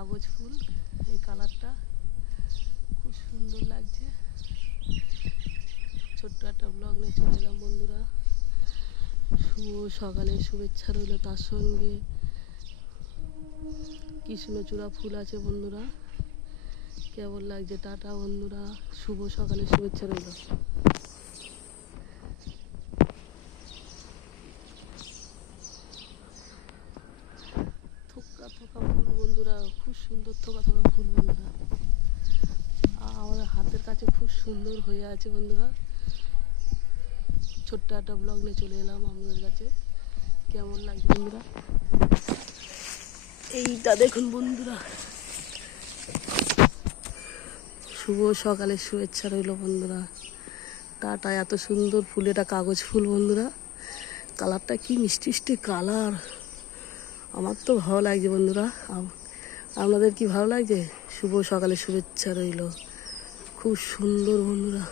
কাগজ ফুল, এই কালারটা খুব সুন্দর লাগছে। ছোট্ট একটা ব্লগ নিয়ে চলে এলাম বন্ধুরা। শুভ সকালে শুভেচ্ছা রইল, তার সঙ্গে কৃষ্ণচূড়া ফুল আছে বন্ধুরা। কেমন লাগছে? টাটা বন্ধুরা, শুভ সকালে শুভেচ্ছা রইল। থোকা থোকা ফুল বন্ধুরা, খুব সুন্দর থোকা থোকা ফুল বন্ধুরা। আমাদের হাতের কাছে খুব সুন্দর হয়ে আছে বন্ধুরা। ছোট্ট একটা ব্লগ নিয়ে চলে এলাম আপনাদের কাছে। কেমন লাগছে বন্ধুরা? এইটা দেখুন বন্ধুরা, শুভ সকালে শুভেচ্ছা রইল বন্ধুরা। টাটা। এত সুন্দর ফুল, এটা কাগজ ফুল বন্ধুরা। কালারটা কি মিষ্টি মিষ্টি কালার, আমার তো ভালো লাগছে বন্ধুরা। আপনাদের কি ভালো লাগছে? শুভ সকালে শুভেচ্ছা রইল, খুব সুন্দর বন্ধুরা।